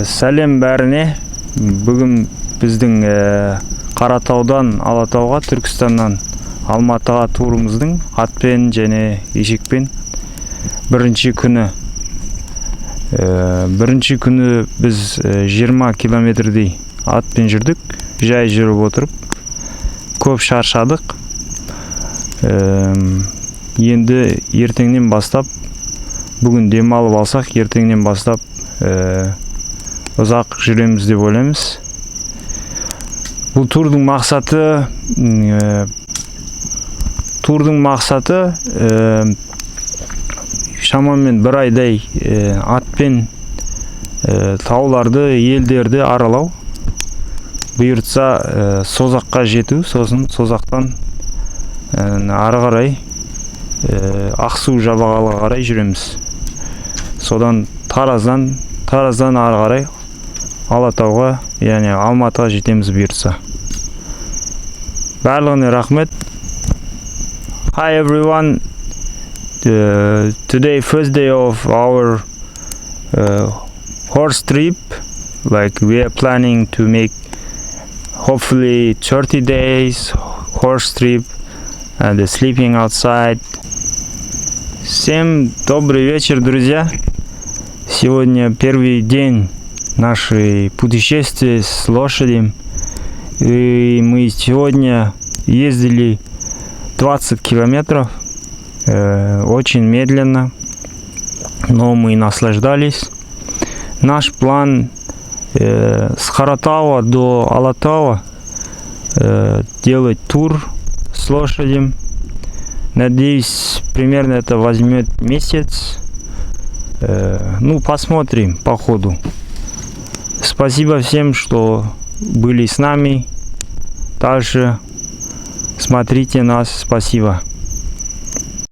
Сәлем бәріне. Бүгін біздің Қаратаудан Алатауға, Түркістаннан Алматыға турымыздың атпен және ешекпен бірінші күні. Бірінші күні біз 20 километрдей атпен жүрдік. Жай жүріп отырып, көп шаршадық. Енді ертеңнен бастап, бүгін демалып алсақ, ертеңнен бастап ұзақ жүреміз деп ойлаймыз. Бұл турдың мақсаты шамамен бір айдай атпен тауларды, елдерді аралау. Бұйыртса Созаққа жету, сосын Созақтан ары қарай Ақсу жабағылыға қарай жүреміз. Содан Тараздан ары қарай Алатауға, яғни Алматыға жетеміз бұйыртса. Барлығына рахмет. Hi everyone. Today first day of our horse trip. Like we are planning to make hopefully 30 days horse trip and sleeping outside. Всем добрый вечер, друзья. Сегодня первый день нашей путешествия с лошадью. И мы сегодня ездили 20 километров. Очень медленно, но мы наслаждались. Наш план с Харатау до Алатау делать тур с лошадью. Надеюсь, примерно это возьмет месяц. Ну, посмотрим по ходу. Спасибо всем, что были с нами. Также смотрите нас. Спасибо.